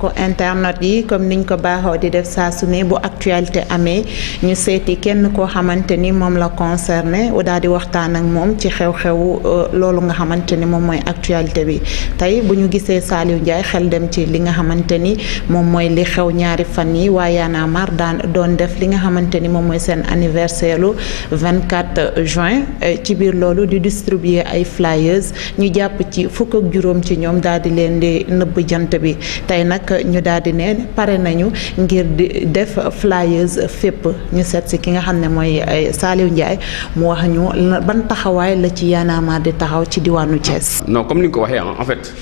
ko internet yi comme niñ ko baaxoo di def saa su ne bu actualité amee ñu seeti kenn koo xamante ni moom la concerné daal di waxtaan ak moom ci xew-xewu loolu nga xamante ni moom mooy actualité bi tey bu ñu gisee Saliou Ndiaye xel dem ci li nga xamante ni moom mooy li xew ñaari fan yi waa Y'en a marre daan doon def li nga xamante ni moom mooy seen anniversaire lu 24 juin ci biir loolu di distribuer ay flyers ñu jàpp ci fukk ak juróom ci ñoom daal di leen di nëbb jant bi tey nag ñu daal di ne pare nañu ngir di def flyers fépp ñu seet si ki nga xam ne mooy Saliou Ndiaye mu wax ñu ban taxawaay la ci Y'en a marre di taxaw ci diwaanu Thiès. non comme ni nga ko waxee en fait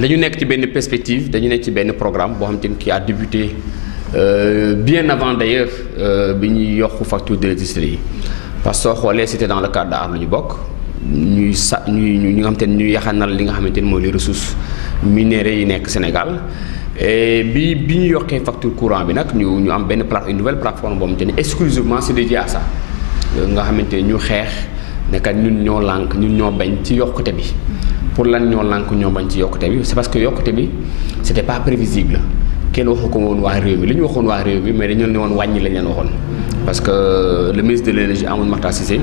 dañu nekk ci benn perspective dañu nekk ci benn programme boo xam te ni qui a débuté bien avant d'ailleurs bi ñuy yokk facture d'électricité yi parce que soo xoolee c'était dans le cadre de Aar Lu Ñu Bokk ñuy ñu nga xam te ne ñuy yaxanal li nga xamante ni mooy les ressources minérales yi nekk Sénégal et bi ñu yokkee facture courant bi nag ñu am benn une nouvelle plateforme boo xamante ni exclusivement c'est dédié à ça nga xamante ni ñu xeex ne kat ñun ñoo lànk ñun ñoo bañ ci yokkute bi. pour lan ñoo lànk ñoo bañ ci yokkute bi c'est parce que yokkute bi c'était pas prévisible kenn waxu ko woon waa réew mi li ñu waxoon waa réew mi mais dañu ne woon wàññi lañ leen waxoon. parce que le ministre de l'énergie Amadou Makhtar Cissé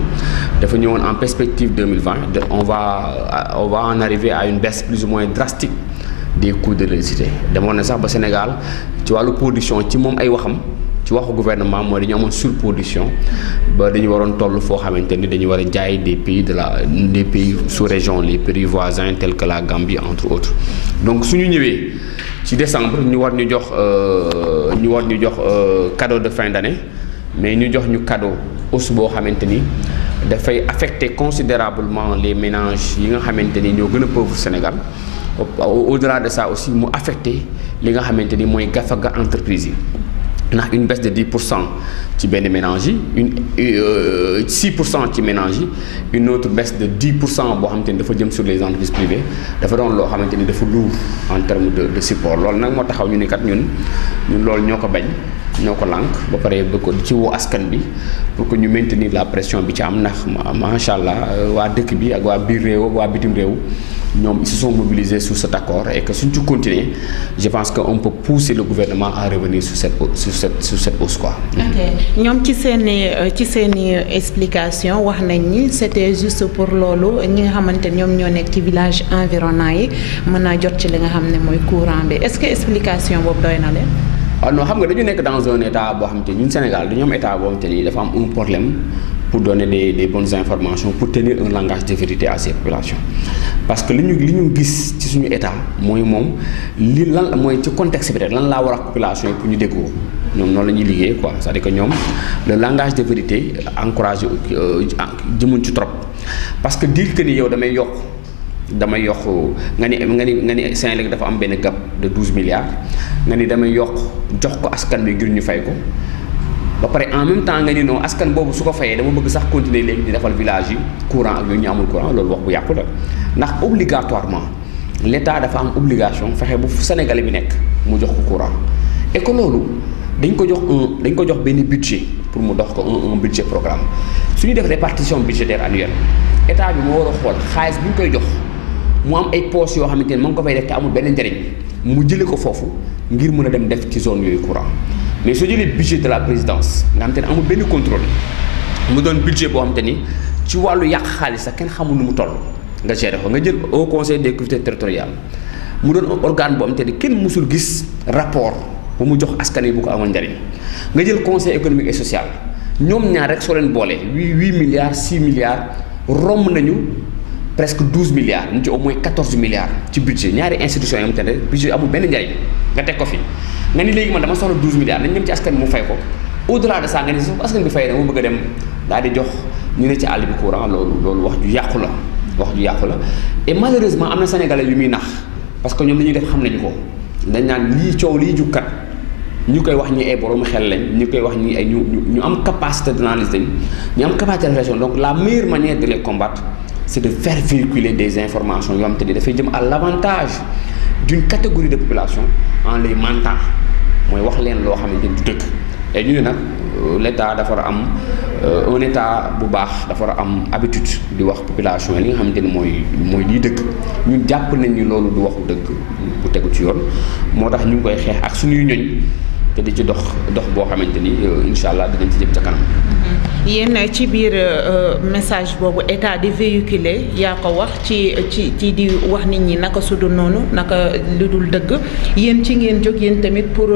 dafa ñëwoon en perspective 2020 on va en arriver à une baisse plus ou moins drastique des coûts de l'électricité demoon na sax ba Sénégal ci wàllu production ci moom ay waxam ci waxu gouvernement mooy dañu amoon surproduction ba dañu waroon toll foo xamante ni dañu war a jaay des pays sous-région les pays voisins tels que la Gambie entre autres donc suñu ñëwee ci décembre ñu war ñu jox cadeau de fin d'année mais ñu jox ñu cadeau hausse boo xamante ni dafay affecter considérablement les ménages yi nga xamante ni ñoo gën a pauvre Sénégal au-delà de ça aussi mu affecter li nga xamante ni mooy gafaga entreprise yi ndax une baisse de 10% ci benn ménage yi 6% ci ménage yi une autre baisse de 10% boo xamante ni dafa jëm sur les entreprises privées dafa doon loo xamante ni dafa lourd en termes de support loolu nag moo taxaw ñu ni kat ñun loolu ñoo ko bañ ñoo ko lànk ba pare bëgg ko ci woo askan bi pour que ñu maintenir la pression bi ci am ndax macha allah waa dëkk bi ak waa biir réew waa bitim réew ñoom ils se sont mobilisés sur cet accord et que suñ ci continuer je pense que on peut pousser le gouvernement à revenir sur cette hausse quoi. ok ñoom ci seeni explication wax nañ ni c'était juste pour loolu ñi nga xamante ñoom ñoo nekk ci village environnant yi mën naa jot ci li nga xam ne mooy courant bi est-ce que explication boobu doy na leen. waaw non xam nga dañu nekk dans un état boo xamante ni ñun Sénégal dañu am état boo xamante ni dafa am un problème pour donner des bonnes informations pour tenir un langage de vérité à ces populations parce que li ñu gis ci suñu état mooy moom lan mooy ci contexte bi rek lan laa war a population yi pour ñu déggoo ñoom noonu la ñuy liggéey quoi c'est-à-dire que ñoom le langage de vérité encouragé jëmuñ ci trop parce que dire que ni yow damay yokk nga ni Senelec dafa am benn gap de 12 milliards nga ni damay yokk jox ko askan bi ngir ñu fay ko ba pare en même temps nga ni non askan boobu su ko fayee dama bëgg sax continuer léegi di defal village yi courant ak yooyu ñu amul courant loolu wax bu yàqu la ndax obligatoirement l'État dafa am obligation fexe bu Sénégalais bi nekk mu jox ko courant et que loolu dañ ko jox benn budget pour mu dox ko un budget programme su ñu def répartition budgétaire annuelle état bi moo war a xool xaalis bi ñu koy jox mu am ay poches yoo xamante ne mu ngi ko fay def te amul benn njëriñ mu jëlee ko foofu ngir mën a dem def ci zone yooyu courant mais soo jëlee budget de la présidence nga xamante ne amul benn contrôle mu doon budget boo xamante ni ci wàllu yàq xaalis sax kenn xamul nu mu toll nga gérer ko nga jël au conseil des collectivités territoriales mu doon organe boo xamante ni kenn mësul gis rapport bu mu jox askan yi bu ko amoon njëriñ nga jël conseil économique et social ñoom ñaar rek soo leen boole 8 milliards 6 milliards romb nañu presque 12 milliards ñu ci au moins 14 milliards ci budget ñaari institutions yi xamante ne budget amul benn njëriñ nga teg ko fi nga ni léegi man dama soxla 12 milliards nañ dem ci askan bi mu fay ko au-delà de ça nga ni sax askan bi fay dama bëgg a dem daal di jox ñu ne ci àll bi courant loolu wax ju yàqu la et malheureusement am na sénégalais yu muy nax parce que ñoom li ñuy def xam nañu ko dañ naan lii coow lii jukkat ñu koy wax ñi ay borom xel lañ ñu koy wax ñi ay ñu am capacité d'analyse lañ ñu am capacité de réflexion donc la meilleure manière de les combattre c'est de faire véhiculer des informations yoo xam te ni dafay jëm à l'avantage d'une catégorie de population en les mentant mooy wax leen loo xamante ni du dëgg et ñu ne nag l'État dafa war a am un état bu baax dafa war a am habitude di wax population yi li nga xamante ni mooy lii dëgg ñun jàpp nañ ni loolu du waxu dëgg bu tegu ci yoon moo tax ñu ngi koy xeex ak suñuy ñoñ te di ci dox boo xamante ni incha allah dinañ ci jëm ca kanam. yéen ci biir message boobu état di véhiculer yaa ko wax ci di wax nit ñi naka su dul noonu naka lu dul dëgg yéen ci ngeen jóg yéen tamit pour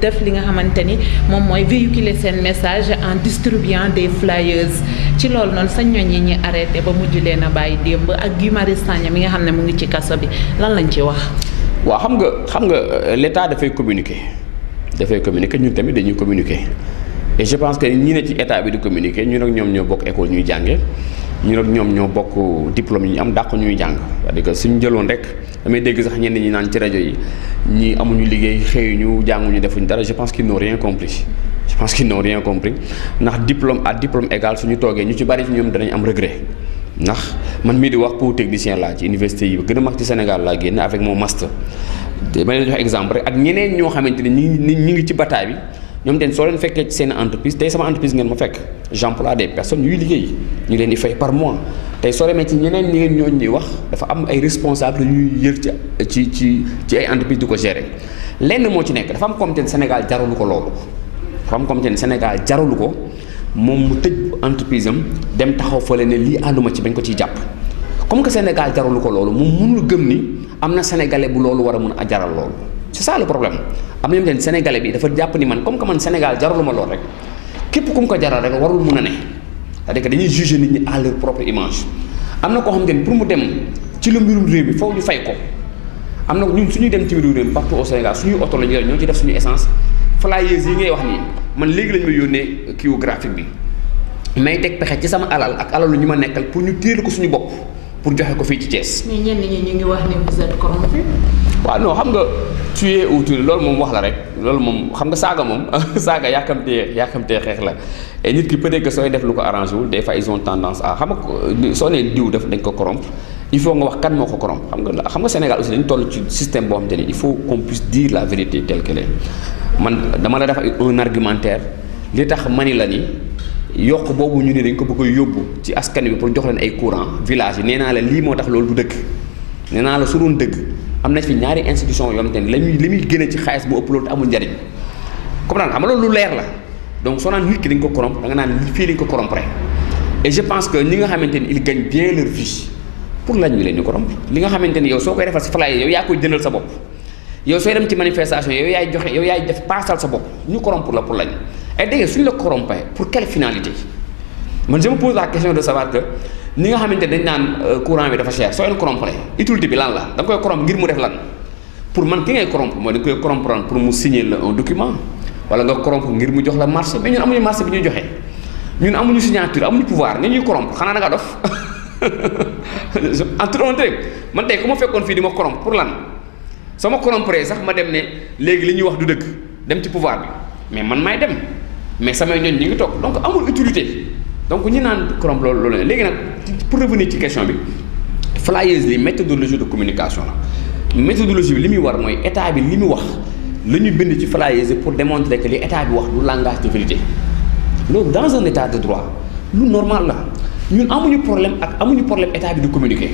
def li nga xamante ni moom mooy véhiculer seen message en distribuant des flyers ci loolu noonu sa ñoñ yi ñi arrêté ba mujj leen a bàyyi démb ak Guy Marius Sagna mi nga xam ne mu ngi ci kaso bi lan lañ ci wax. waaw xam nga l'état dafay communiquer ñun tamit dañuy communiquer et je pense que ñi ne ci état bi di communiquer ñun ak ñoom ñoo bokk école ñuy jànge ñun ak ñoom ñoo bokk diplôme yi ñu am dàq ñuy jàng c'est-à-dire que suñu jëloon rek damay dégg sax ñenn ñi naan ci rajo yi ñi amuñu liggéey xëyuñu jànguñu defuñu dara je pense qu'ils n'ont rien compris ndax diplôme à diplôme égal suñu toogee ñu ci bari ci ñoom danañ am regret ndax man mii di wax polytechnicien laa ci université yi gën a mag ci Sénégal laa génn avec mon master ma leen jox exemple rek ak ñeneen ñoo xamante ne ñi ngi ci bataay bi ñoom ten soo leen fekkee ci seen entreprise tey sama entreprise ngeen ma fekk j'emploie des personnes ñuy liggéey ñu leen di fay par mois tey soo demee ci ñeneen ñi ngeen ñooñu ñuy wax dafa am ay responsable ñuy yër ci ay entreprise di ko gérer lenn moo ci nekk dafa am comme te Sénégal jaralu ko loolu dafa am comme te Sénégal jaralu ko moom mu tëj entreprise am dem taxaw fële ne lii ànduma ci bañ ko ciy jàpp comme que Sénégal jaralu ko loolu moom mënul gëm ni am na sénégalais bu loolu war a mën a jaral loolu c'est ça le problème am na ñoom tamit sénégalais bi dafa jàpp ni man comme que man Sénégal jaralu ma lool rek képp ku mu ko jaral rek warul mun a ne c'est-à-dire que dañuy juger nit ñi à leur propre image am na koo xamante ni pour mu dem ci lu mbirum réew mi foofu ñu fay ko am na ñun suñuy dem ci mbirum réew mi partout au Sénégal suñuy oto la ñu yor ñoo ci def suñu essence flyers yi ngay wax nii man léegi lañ ma yónnee kiiwu graphique bi may teg pexe ci sama alal ak alalu ñu ma nekkal pour ñu téel ko suñu bopp pour joxe ko fii ci Thiès. mais ñenn ñi ñu ngi wax ni vous êtes corrompu. waaw non xam nga tuer ou tuer loolu moom wax la rek loolu moom xam nga saaga moom saaga yàkkamtee xeex la et nit ki peut-être que sooy def lu ko arrangé wul des fois ils ont tendance à xam nga soo nee diw def dañ ko corrompre il faut nga wax kan moo ko corrompre xam nga Sénégal aussi dañu toll ci système boo xamante ni il faut qu'on puisse dire la vérité telle qu'elle est man dama la def un argumentaire li tax mani la ni yokk boobu ñu ne dañ ko bëgg a yóbbu ci askan wi pour jox leen ay courant village yi nee naa la lii moo tax loolu du dëgg nee naa la su doon dëgg am na fi ñaari institution yoo xamante ni li muy gën a ci xaalis bu ëpp loolu te amul njariñ comme naan xam nga loolu lu leer la donc soo naan nit ki dañ ko corrompre da nga naan fii dañ ko corrompre et je pense que ñi nga xamante ni ils gagnent bien leur vie pour lañ ñu leen di corrompre li nga xamante ni yow soo koy defal si flyer yow yaa koy jëndal sa bopp yow sooy dem ci manifestation yow yaay joxe yow yaay def paasal sa bopp ñu corrompre la pour lañ et dégg suñu la corrompre pour quelle finalité man je me pose la question de savoir que ni nga xamante dañ naan courant bi dafa cher soo leen corrompre utilité bi lan la da nga koy corrompre ngir mu def lan pour man ki ngay corrompre mooy da nga koy corrompre pour mu signer la un document wala nga corrompre ngir mu jox la marché mais ñun amuñu marché bi ñuy joxe ñun amuñu signature amuñu pouvoir nga ñuy corrompre xanaa da nga dof en tout cas man tey ku ma fekkoon fii di ma corrompre pour lan soo ma corrompre sax ma dem ne léegi li ñuy wax du dëgg dem ci pouvoir bi mais man maay dem mais samay ñooñ ñi ngi toog donc amul utilité donc ñi naan corrompre loolu léegi nag pour revenir ci question bi flyers li méthodologie de communication la méthodologie bi li muy war mooy état bi li mu wax la ñu bind ci flyers pour démontrer que li état bi wax du langage de vérité loolu dans un état de droit lu normal la ñun amuñu problème état bi di communiquer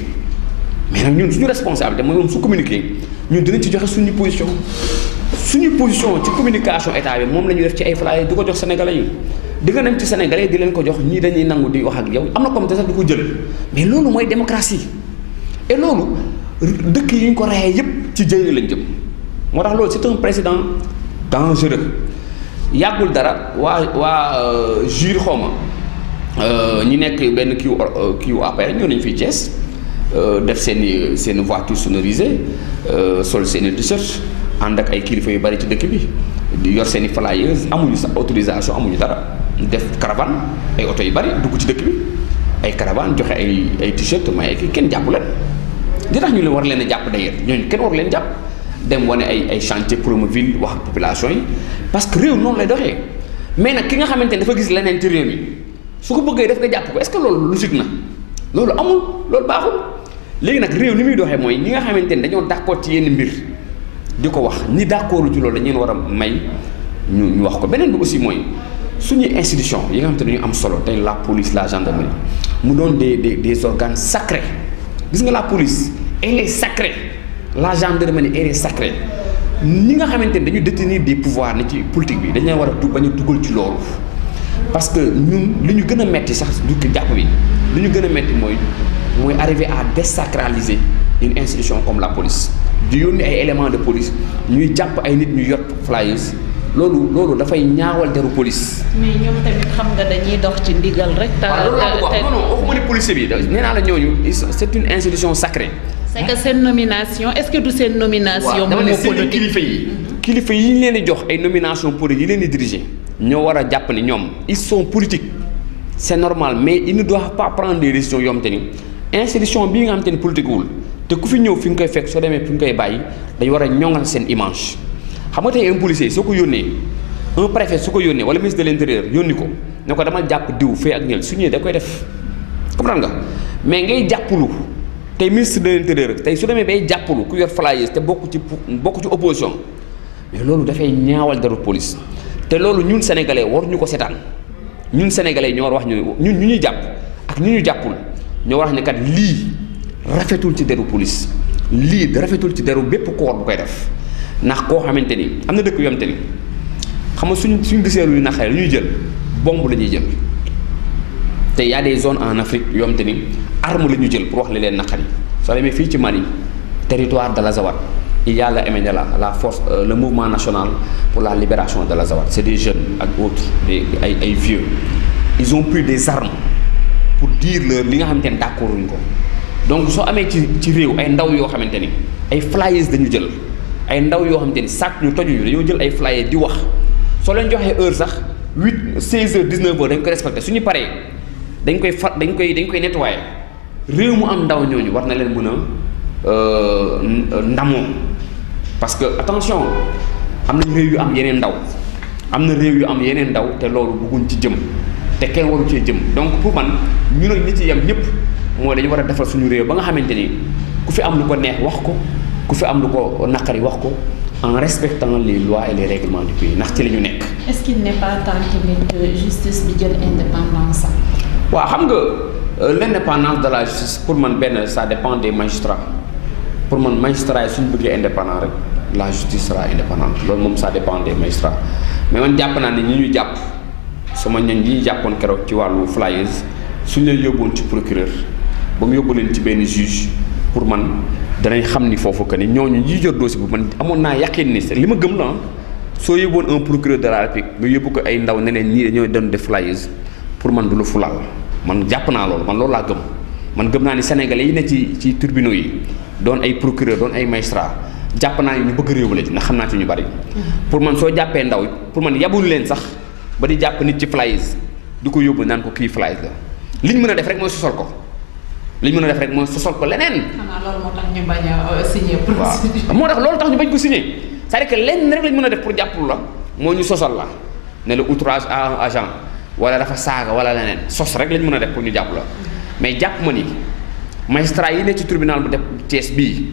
mais nag ñun suñu responsabilité mooy moom su communiquer ñun dinañ ci joxe suñu position ci communication état bi moom la ñu def ci ay flyers di ko jox sénégalais yi di nga dem ci sénégalais di leen ko jox ñii dañuy nangu di wax ak yow am na comité sax di ko jël mais loolu mooy démocratie et loolu dëkk yi ñu ko reyee yépp ci jëye lañ jëm moo tax loolu c'est un précédent dangereux yàggul dara waa jure xawma ñi nekk benn kiiwu APR ñoo nañ fii Thiès def seen voiture sonorisée sol seen t-shirt ànd ak ay kilifa yu bari ci dëkk bi di yor seen i flyers amuñu sax autorisation amuñu dara def caravane ay oto yu bari dugg ci dëkk bi ay caravane joxe ay t-shirt may kii kenn jàpp leen di tax ñu leen war leen a jàpp d'ailleurs ñooñu kenn war leen jàpp dem wane ay chantier Promoville wax ak population yi parce que réew noonu lay doxee mais nag ki nga xamante ne dafa gis leneen ci réew mi su ko bëggee def nga jàpp ko est-ce que loolu logique na loolu amul loolu baaxul léegi nag réew ni muy doxee mooy ñi nga xamante ne dañoo d'accord ci yenn mbir di ko wax ñi d'accord ci loolu dañu leen war a may ñu wax ko beneen bi aussi mooy suñuy institution yi nga xamante ne dañu am solo tey la police la gendarmerie mu doon des organes sacrés gis nga la police elle est sacrée la gendarmerie elle est sacrée ñi nga xamante ni dañu détenir des pouvoirs ni ci politique bi dañ leen war a bañ a dugal ci loolu parce que ñun li ñu gën a metti sax du jàpp bi li ñu gën a metti mooy arriver à désacraliser une institution comme la police di yónni ay éléments de police ñuy jàpp ay nit ñu yor flyers loolu dafay ñaawal deru police. mais ñoom tamit xam nga dañuy dox ci ndigal rek. non waxuma ni policier bi nee naa la ñooñu c'est une institution sacrée. c'est que seen nomination est-ce que du seen nomination. dama ne seen kilifa yi. kilifa yi ñu leen di jox ay nomination politique yi leen di diriger. ñoo war a jàpp ni ñoom ils sont politiques c'est normal mais ils ne doivent pas prendre des décisions yoo xamante ni institution bii nga xamante ni politique wul te ku fi ñëw fi nga koy fekk soo demee fi nga koy bàyyi dañu war a ñoŋal seen image. xam nga tey un policier soo ko yónnee un préfet su ko yónnee wala ministre de l'intérieur yónni ko ne ko dama jàpp diw fee ak ñël su ñëwee da koy def comprendre nga mais ngay jàppalu tey ministre de l'intérieur tey su demee bay jàppalu ku yor flyers te bokk ci opposition mais loolu dafay ñaawal deru police te loolu ñun sénégalais waruñu ko seetaan ñun sénégalais ñoo war wax ñu ñuy jàpp ak ñu jàppul ñoo war wax ne kat lii rafetul ci deru police lii rafetul ci deru bépp corps bu koy def. ndax koo xamante ni am na dëkk yoo xamante ni xam nga suñ gisee lu naqare lu ñuy jël bombe la ñuy jël te y a des zones en Afrique yoo xamante ni arme la ñu jël pour wax li leen naqari soo demee fii ci Mali territoire de l'Azawad il y a le MNLA la force le mouvement national pour la libération de l'Azawad c'est des jeunes ak autres ay vieux ils ont pris des armes pour dire leur li nga xamante ni d'accord uñ ko donc soo amee ci réew ay ndaw yoo xamante ni ay flyers dañu jël ay ndaw yoo xamante ni sàcc ñu tojuñu dañoo jël ay flyers di wax soo leen joxee heure sax 16 heures 19 heures dañ koy respecté suñu paree dañ koy nettoyer réew mu am ndaw ñooñu war na leen mën a ndamoo parce que attention am na réew yu am yeneen ndaw am na réew yu am yeneen ndaw te loolu bëgguñ ci jëm te kenn waru cee jëm donc pour man ñu nag ñi ci yem ñëpp mooy dañu war a defal suñu réew ba nga xamante ni ku fi am lu ko neex wax ko ku fi am lu ko naqari wax ko en respectant les lois et les règlements du pays ndax ci la ñu nekk. est-ce qu'il n'est pas temps tamit justice bi jël indépendance am. waaw xam nga l'indépendance de la justice pour man benn ça dépend des magistrats pour man magistrats yi suñu bëggee indépendant rek la justice sera indépendante loolu moom ça dépend des magistrats mais man jàpp naa ne ñi ñu jàpp sama ñoñ ñi ñu jàppoon keroog ci wàllu flyers suñu leen yóbboon ci procureur ba mu yóbbu leen ci benn juge pour man. danañ xam ni foofu que ni ñooñu ñi jot dossier bu man amoon naa yaqin ni li ma gëm la soo yóbboon un procureur de la République nga yóbbu ko ay ndaw ne leen ñii dañoo doon def flyers pour man du la fulaal man jàpp naa loolu man loolu laa gëm man gëm naa ni sénégalais yi ne ci tribunaux yi doon ay procureur doon ay magistrat jàpp naa ni ñu bëgg réew la ci ndax xam naa ci ñu bari pour man soo jàppee ndaw pour man yabul leen sax ba di jàpp nit ci flyers di ko yóbbu naan ko kii flyers la liñ mën a def rek mooy sosal ko li ñu mën a def rek mooy sosal ko leneen. xanaa loolu moo tax ñu bañ a signer procédure. waaw moo tax loolu tax ñu bañ ko signer c'est-à-dire que lenn rek lañ mën a def pour jàppul la moo ñu sosal la ne la outrage à un agent wala dafa saaga wala leneen sos rek lañ mën a def pour ñu jàpp la mais jàpp ma ni magistrat yi ne ci tribunal bu def Thiès bii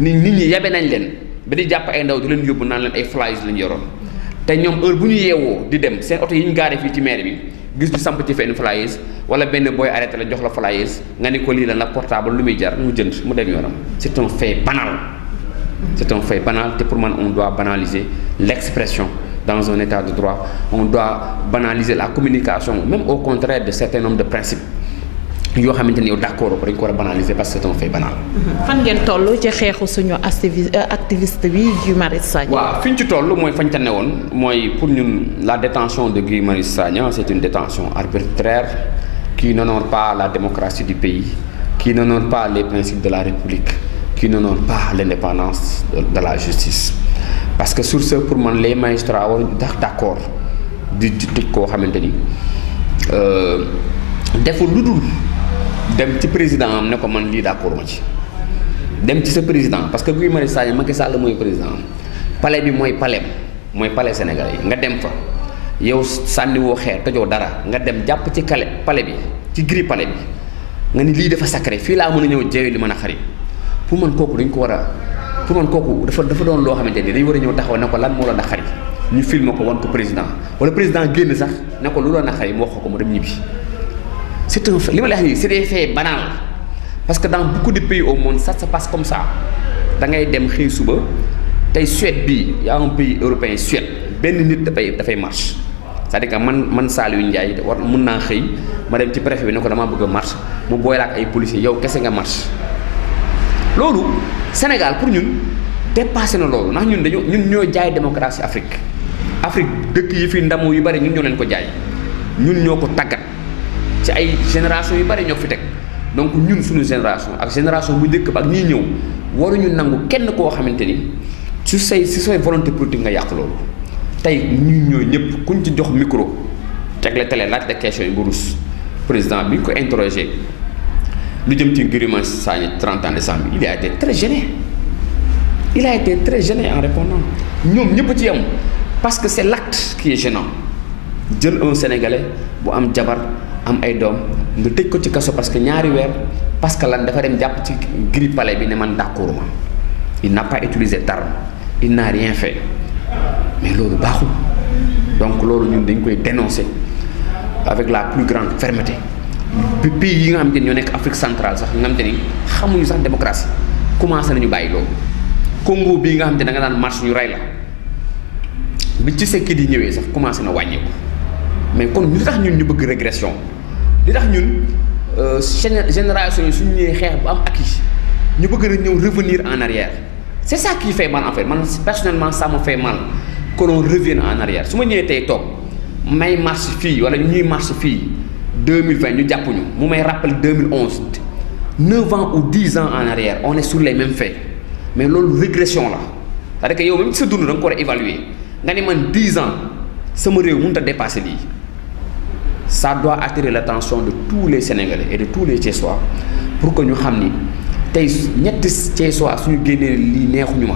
nit ñi yabe nañ leen ba di jàpp ay ndaw di leen yóbbu naan leen ay flyers lañ yoroon te ñoom heure bu ñu yeewoo di dem seen oto yi ñu gaaree fii ci maire bi gis ñu samp ci fenn flyers wala benn booy arrêté la jox la flyers nga ni ko lii la nag portable lu muy jar mu jënd mu dem yoonam c'est un fait banal c'est un fait banal te pour man on doit banaliser l'expression dans un état de droit on doit banaliser la communication même au contraire de certains nombres de principes yoo xamante ni yow d'accord ko dañ ko war a banaliser parce que c'est un fait banal. fan ngeen toll ci xeexu suñu activiste bi Guy Marius Sagna. waaw fi ñu ci toll mooy fañ ca ne woon mooy pour ñun la détention de Guy Marius Sagna c'est une détention arbitraire qui n'honore pas la démocratie du pays qui n'honore pas les principes de la République qui n'honore pas l'indépendance de la justice parce que sur ce pour man les magistrats war d'accord di tëj koo xamante ni deful lu dul dem ci président am ne ko man lii d'accord ma ci dem ci sa président parce que Guy Marius Sagna Macky Sall mooy président palais bi mooy palais sénégalais yi nga dem fa yow sànniwoo xeer tojoo dara nga dem jàpp ci palais bi ci gris palais bi nga ni lii dafa sacré fii laa mën a ñëw jeewi li mën a xari pour man kooku dañ ko war a pour man kooku dafa doon loo xamante ni dañ war a ñëw taxaw ne ko lan moo la naqari ñu filmer ko wan ko président wala président génn sax ne ko lu la naqari mu wax ko mu dem ñibbi c'est un fait li ma lay wax nii c'est des faits banals parce que dans beaucoup de pays au monde ça se passe comme ça da ngay dem xëy suba tey Suède bii y a un pays européen Suède benn nit dafay marche c'est-à-dire que man Saliou Ndiaye war mun naa xëy ma dem ci préfet bi ne ko damaa bëgg a marche mu boole ak ay policiers yow kese nga marche loolu Sénégal pour ñun dépassé na loolu ndax ñun ñoo jaay démocratie Afrique dëkk yi fi ndamu yu bari ñun ñoo leen ko jaay ñun ñoo ko tàggat ci ay génération yu bari ñoo fi teg donc ñun suñu génération ak génération bu njëkk ba ak ñiy ñëw waruñu nangu kenn koo xamante ni si sooy volonté politique nga yàq loolu tey ñun ñooy ñëpp kuñ ci jox micro tegle télé laaj de question yi nga rus président bi ñu ko interrogé lu jëm ci Guy Marius Sagna 30 ans décembre il a été très gêné en répondant ñoom ñëpp ci yem parce que c'est l'acte qui est gênant jël un Sénégalais bu am jabar am ay doom nga tëj ko ci kaso parce que ñaari weer parce que lan dafa dem jàpp ci grille palais bi ne man d'accord ma il n'a pas utilisé d'arme il n'a rien fait mais loolu baaxul donc loolu ñun dañ koy dénoncer avec la plus grande fermeté pays yi nga xamante ni ñoo nekk Afrique centrale sax nga xamante ni xamuñu sax démocratie commencé nañu bàyyi loolu Congo bii nga xamante ne da nga daan marche ñu rey la bi ci sekki di ñëwee sax commencé na wàññeeku mais kon li tax ñun ñu bëgg régression li tax ñun génération yi suñu ñëwee xeex bu am acquis ñu bëgg na ñëw revenir en arrière c'est ça qui fait mal en fait man personnellement ça me fait mal que l'on revienne en arrière su ma ñëwee tey toog may marche fii wala ñuy marche fii 2020 ñu jàpp ñu mu may rappel 2011 9 ans ou 10 ans en arrière on est sur les mêmes faits mais loolu régression la c'est-à-dire que yow même ci sa dund da nga ko war a évaluer nga ne man 10 ans sama réew mënut a dépasser lii ça doit attirer l'attention de tous les Sénégalais et de tous les Thiessois pour que ñu xam ni tey ñetti Thiessois suñu génnee lii neexuñu ma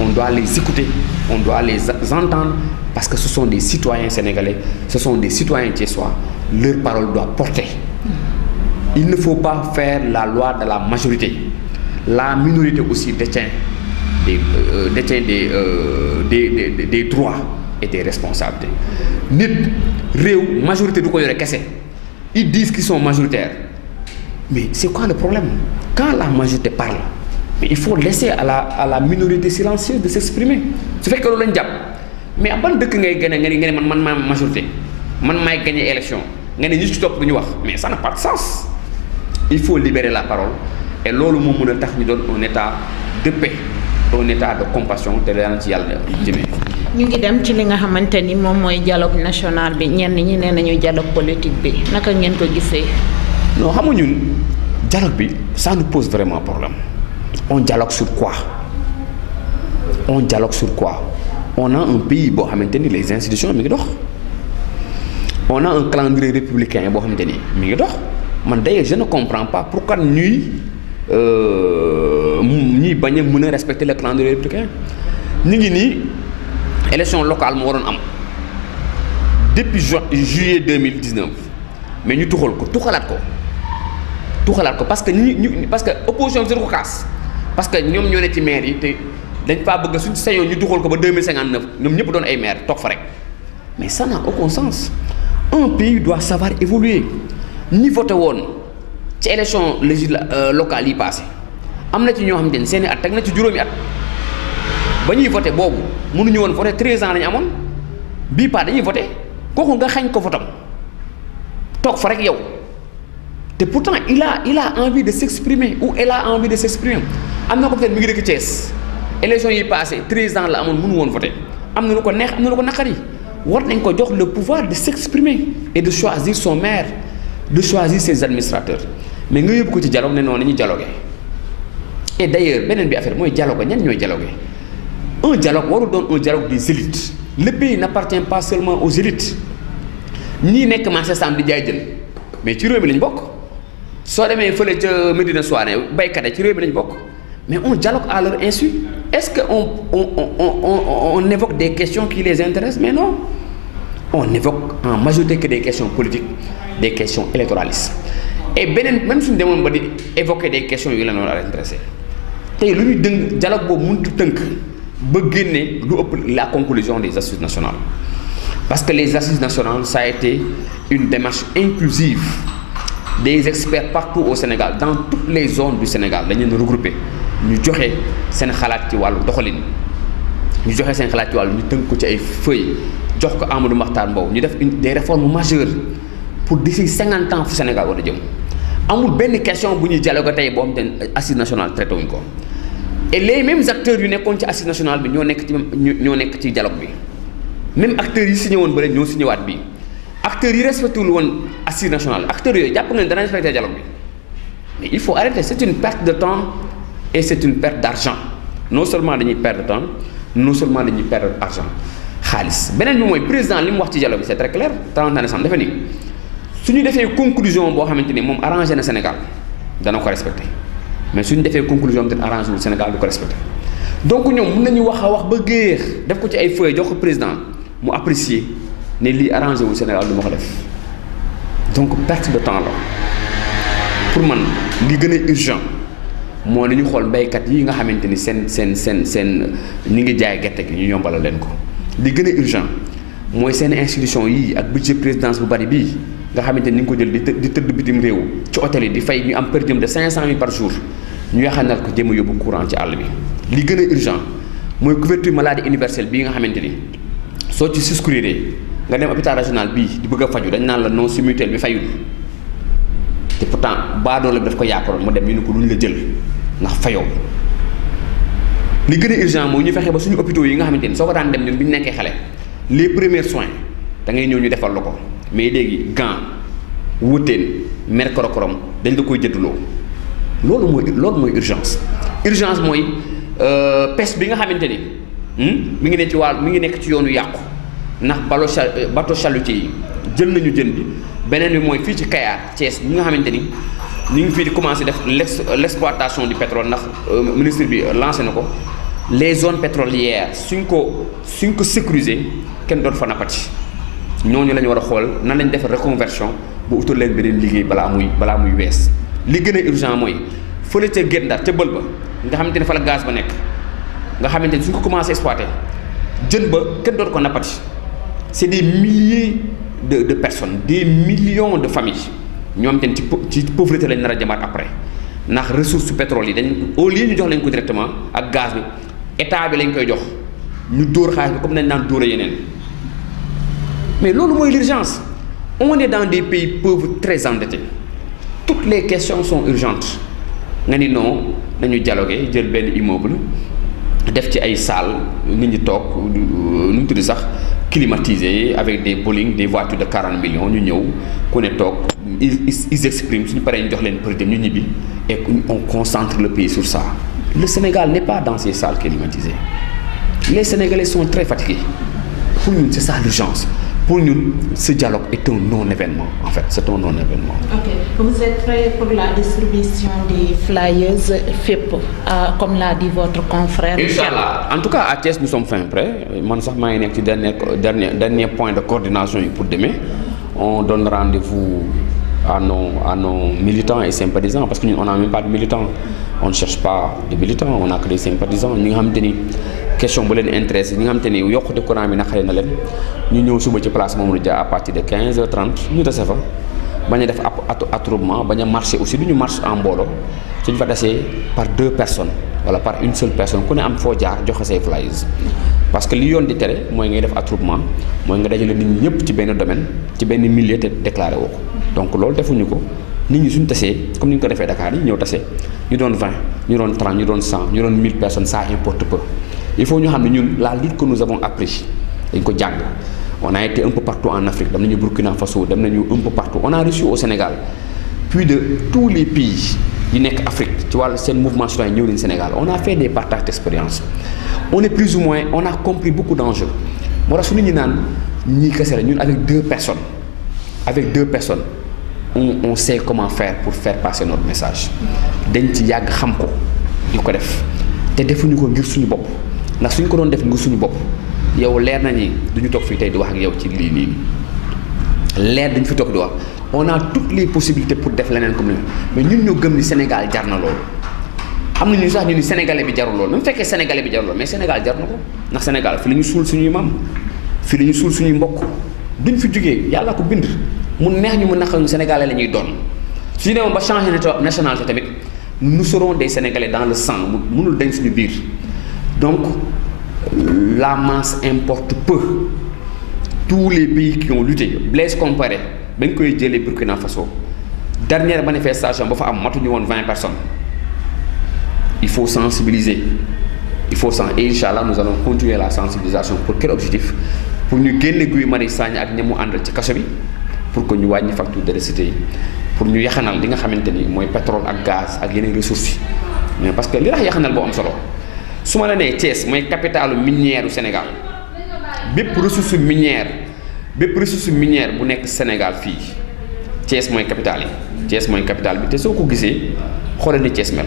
on doit les écouter on doit les entendre parce que ce sont des citoyens sénégalais ce sont des citoyens thiessois leur parole doit porter il ne faut pas faire la loi de la majorité la minorité aussi détient des droits et des responsabilités nit réew majorité du ko yore kese ils disent qu'ils sont majoritaires mais c'est quoi le problème quand la majorité parle mais il faut laisser à la minorité silencieuse de s'exprimer su fekkee loolu lañ jàpp mais ban dëkk ngay gagné nga ne man maa majorité man maay gagné élection nga ne ñi ci topp du ñu wax mais ça n'a pas de sens il faut libérer la parole et loolu moo mën a tax ñu doon un état de paix un état de compassion te daan ci yàlla jëmee. ñu ngi dem ci li nga xamante ni moom mooy dialogue national bi ñenn ñi nee nañu dialogue politique bi naka ngeen ko gisee. non xam nga ñun dialogue bi ça nous pose vraiment problème. On dialogue sur quoi? On dialogue sur quoi? On a un pays boo xamante ni les institutions mi ngi dox on a un calendrier républicain boo xamante ni mi ngi dox man d'ailleurs je ne comprends pas pourquoi ñuy bañ a mën a respecter le calendrier républicain ñu ngi nii élection locale moo waroon am depuis juillet 2019 mais ñu tuxalaat ko parce que parce que opposition bi ko kaas parce que ñoom ñoo ne ci maire yi te dañ faa bëgg suñ sañoon ñu duxal ko ba 2059 ñoom ñëpp doon ay maire toog fa rek mais ça n'a aucun sens un pays doit savoir évoluer ñi voté woon ci élection locale yi passé am na ci ñoo xamante ni seeni at teg na ci juróomi at ba ñuy voté boobu mënuñu woon voté 13 ans lañu amoon bii pas dañuy voté kooku nga xañ ko votam toog fa rek yow te pourtant il a envie de s'exprimer ou elle a envie de s'exprimer am na ko peut-être mi ngi dëkk Thiès élection yi passé 13 ans la amoon mënu woon voté am na lu ko neex am na lu ko naqari war nañ ko jox le pouvoir de s'exprimer et de choisir son maire de choisir ses administrateurs mais nga yóbbu ko ci dialogue ne noonu nañuy dialoguer et d'ailleurs beneen bi affaire mooy dialogue ñan ñooy dialoguer un dialogue warul doon un dialogue des élites le pays n'appartient pas seulement aux élites ñii nekk marché sam di jaay jën mais ci réew mi lañ bokk soo demee fële ca Médina Souane baykat yi ci réew mi lañ bokk mais on dialogue à leur insu est-ce que on évoque des questions qui les intéressent mais non on évoque en majorité que des questions politiques des questions électoralistes et beneen même suñu demoon ba di évoquer des questions yu la noonu à intéressé tey lu ñu dënk dialogue boobu mënut a tënk ba génne lu ëpp la conclusion des assises nationales parce que les assises nationales ça a été une démarche inclusive des experts partout au Sénégal dans toutes les zones du Sénégal dañu leen regroupé ñu joxe seen xalaat ci wàllu doxalin ñu joxe seen xalaat ci wàllu ñu tënk ko ci ay feuilles jox ko Amadou Mahtar Mbow ñu def des réformes majeures pour d'ici 50 ans fu Sénégal war a jëm amul benn question bu ñuy dialogue tey boo xam te assise nationale traité wuñ ko et les mêmes acteurs yu nekkoon ci assise nationale bi ñoo nekk ci dialogue bi même acteurs yi signé woon ba léegi ñoo signé waat bi acteurs yi respecté wul woon assise nationale acteurs yooyu jàpp nga ne dana respecté dialogue bi mais il faut arrêter c'est une perte de temps et c'est une perte d'argent non seulement dañuy perdre de temps non seulement dañuy perdre argent xaalis beneen bi mooy président li mu wax ci dialogue bi c'est très clair 30 décembre dafa ni su ñu defee conclusion boo xamante ni moom arrangé na Sénégal dana ko respecté mais suñu defee conclusion bi arrangé wul Sénégal du ko respecté donc ñoom mën nañu wax a wax ba géex def ko ci ay feuilles jox ko président mu apprécier ne lii arrangé wul Sénégal du ma ko def donc perte de temps la pour man li gën a urgent moo nañu xool mbéykat yi nga xamante ni seen ñi ngi jaay gerte gi ñu yombalal leen ko li gën a urgent mooy seen institution yii ak budget présidence bu bari bii nga xamante ni nga ko jël di tëdd bitim réew ci hôtel yi di fay ñu am per diem de 500 000 par jour ñu yaxanal ko jëm a yóbbu courant ci àll bi li gën a urgent mooy couverture maladie universelle bii nga xamante ni soo ci souscrire nga dem hôpital régional bii di bëgg a faju dañ naan la non si mutuelle bi fayul te pourtant baadoola bi daf ko yaakaaroon mu dem ñu ne ko duñ la jël ndax fayoo li gën a urgent mooy ñu fexe ba suñu hôpitaux yi nga xamante ni soo ko daan dem ñun bi ñu nekkee xale les premiers soins da ngay ñëw ñu defal la ko mais léegi gant wuteen mercurochrome dañ la koy jënduloo loolu mooy urgence mooy pêche bi nga xamante ni mi ngi ne ci wàll mi ngi nekk ci yoonu yàqu ndax bateau chalutier yi jël nañu jën bi beneen bi mooy fii ci Kayar Thiès ñi nga xamante ni ñu ngi fii di commencé def l'exploitation du pétrole ndax ministre bi lancé na ko les zones pétrolières suñ ko sécuriser kenn doon fa nappati ñooñu la ñu war a xool nan lañ def reconversion bu utal leen beneen liggéey balaa muy wees li gën a urgent mooy fële ca Guet Ndar ca bël ba nga xamante ne fa la gaz ba nekk nga xamante ni suñ ko commencé exploité jën ba kenn doon ko nappati c'est des milliers de personnes des millions de familles ñoom tamit ci pauvreté lañ nar a jëmaat après ndax ressource pétrole yi dañ au lieu ñu jox leen ko directement ak gaz bi état bi lañ koy jox ñu dóor xaalis bi comme nañ naan dóor a yeneen mais loolu mooy l'urgence on est dans des pays pauvres très endettés toutes les questions sont urgentes nga ni non nañu dialoguer jël benn immeuble def ci ay salles nit ñi toog nu mu tudd sax climatisé avec des bowling des voitures de 40 millions ñu ñëw ku ne toog ils expriment suñu paree ñu jox leen për dem ñu ñibbi et on concentre le pays sur ça. Le Sénégal n'est pas dans ces salles climatisées. Les Sénégalais sont très fatigués. Pour nous, c'est ça l'urgence. Pour nous, ce dialogue est un non-événement. En fait, c'est un non-événement. Ok. Vous êtes prêts pour la distribution des flyers FIP, comme l'a dit votre confrère? Inch'Allah. En tout cas, à Thiès, nous sommes fin prêts. Moi, je suis dernier point de coordination pour demain. On donne rendez-vous à nos militants et sympathisants, parce qu'on n'a même pas de militants. On ne cherche pas de militants, on a que des sympathisants. Nous avons des questions qui nous intéressent. Nous avons des questions qui nous intéressent. Nous sommes sur la place à partir de 15h30. Nous sommes là. Nous avons attroupement, nous avons marché aussi. Nous marchons en bolo. Nous avons passé par 2 personnes, voilà, par une seule personne. Nous avons fait des flyers. Parce que ce qui est intérêt, c'est de faire attroupement. Moi, je vais dire que dans un domaine, dans un milieu déclaré. Donc, c'est ce que nous faisons. Nous sommes tassés, comme nous avons fait à Dakar, nous tassés. Nous donnons 20, nous donnons 30, nous donnons 100, nous donnons 1000 personnes, ça importe peu. Il faut que nous sachions la lutte que nous avons appris. On a été un peu partout en Afrique, nous sommes Burkina Faso, nous sommes un peu partout. On a reçu au Sénégal, puis de tous les pays du Afrique, tu vois, c'est un mouvement citoyen au Sénégal. On a fait des partages d'expérience. On est plus ou moins, on a compris beaucoup d'enjeux. Moi, je suis avec 2 personnes. Avec 2 personnes. On sait comment faire pour faire passer notre message. dañ ci yàgg xam ko di ko def te defuñu ko ngir suñu bopp ndax suñu ko doon def ngir suñu bopp yow leer na ni duñu toog fii tey di wax ak yow ci lii nii leer dañu fi toog di wax on a toutes les possibilités pour def leneen comme ni mais ñun ñoo gëm ni Sénégal jar na loolu am na ñu sax ñu ni sénégalais bi jarul loolu même fekkee sénégalais bi jarul loolu mais Sénégal jar na ko ndax Sénégal fi la ñu suul suñuy maam fi la ñu suul suñuy mbokk duñ fi jógee yàlla ko bind mu neex ñu mu naqal ñu sénégalais la ñuy doon su ñu demoon ba changer nationalité tamit nous serons des Sénégalais dans le sang mënul dañ suñu biir donc la masse importe peu. Tous les pays qui ont lutté Blaise Compaoré bañ koy jëlee Burkina Faso dernière manifestation ba fa am matuñu woon 20 personnes il faut sensibiliser et Inch'Allah nous allons continuer la sensibilisation pour quel objectif pour ñu génne Guy Marius Sagna ak ñamu àndal ci kaso bi pour que ñu wàññi facture d'électricité yi pour ñu yaxanal li nga xamante ni mooy pétrole ak gaz ak yeneen ressources yi mais parce que li tax yaxanal boo am solo su ma la nee Thiès mooy capitalu minière du Sénégal bépp ressource minière bu nekk Sénégal fii Thiès mooy capital yi Thiès mooy capital bi te soo ko gisee xoolal ni Thiès mel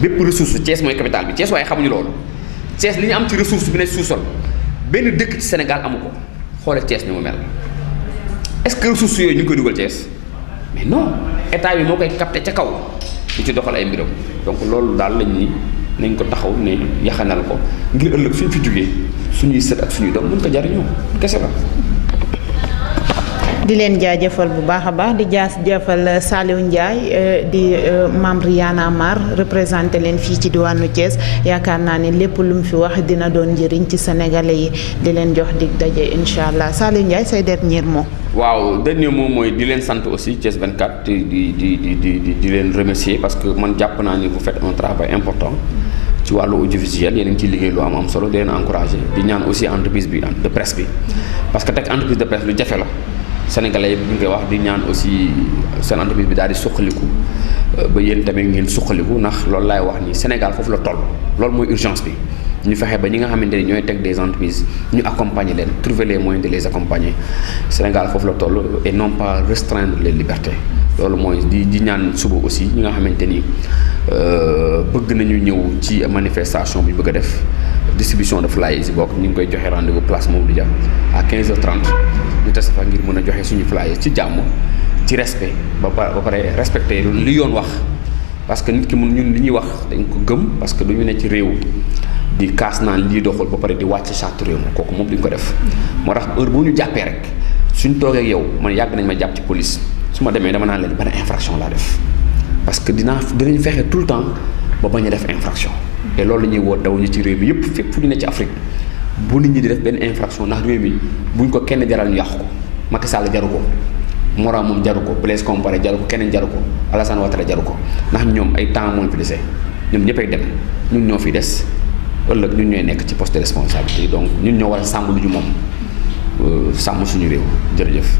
bépp ressource Thiès mooy capital bi Thiès waaye xamuñu loolu Thiès li ñu am ci ressource bi ne sous-sol benn dëkk ci Sénégal amu ko xoolal Thiès ni mu mel est-ce que ressources yooyu ñu ngi koy dugal Thiès mais non état bi moo koy capté ca kaw di ci doxal ay mbiram donc loolu daal lañ ni nañ ko taxaw ne yaxanal ko ngir ëllëg suñ fi jógee suñuy sët ak suñuy doom mën ko jariñoo kese la. di leen jaajëfal bu baax a baax di jaajëfal Saliou Ndiaye di membre Y'en a marre représenté leen fii ci diwaanu Thiès yaakaar naa ne lépp lu mu fi wax dina doon njëriñ ci sénégalais yi di leen jox dig daje incha allah Saliou Ndiaye say dernier mot. waaw dernier mot mooy di leen sant aussi Thiès 24 di leen remercier parce que man jàpp naa ni vous faites un travail important ci wàllu audiovisuel yéen a ngi ciy liggéey lu am solo di leen encouragé di ñaan aussi entreprise bi de presse bi parce que teg entreprise de presse lu jafe la sénégalais yi bu ñu koy wax di ñaan aussi seen entreprise bi daal di suqaliku ba yéen tamit ngeen suqaliku ndax loolu laay wax ni Sénégal foofu la toll loolu mooy urgence bi ñu fexe ba ñi nga xamante ni ñooy teg des entreprises ñu accompagner leen trouver les moyens de les accompagner Sénégal foofu la toll et non pas restreindre les libertés loolu mooy di ñaan suba aussi ñi nga xamante ni bëgg nañu ñëw ci manifestation bi ñu bëgg a def distribution de flyers yi bokk ñu ngi koy joxe rendez-vous place Mamadou Dia à 15h30 ñu tase fa ngir mën a joxe suñu flyers ci jàmm ci respect ba pare respecter li yoon wax parce que nit ki mun ñun li ñuy wax dañ ko gëm parce que du ñu ne ci réew di kaas naan lii doxul ba pare di wàcc charte réew mi kooku moom duñ ko def moo tax heure bu ñu jàppee rek suñ toogee ak yow man yàgg nañ ma jàpp ci police su ma demee dama naan leen ban infraction laa def parce que dinañ fexe tout le temps ba bañ a def infraction et loolu la ñuy woo daw ñi ci réew mi yëpp fépp fu ñu ne ci Afrique bu nit ñi di def benn infraction ndax réew mi buñ ko kenn jaral ñu yàqu ko Macky Sall jaru ko Mora moom jaru ko Blaise Compaoré jaru ko keneen jaru ko Alassane Ouattara jaru ko ndax ñoom ay temps moo fi dese ñoom ñëppay dem ñun ñoo fi des ëllëg ñun ñooy nekk ci poste de responsabilité donc ñun ñoo war a sàmm lu ñu moom sàmm suñu réew jërëjëf.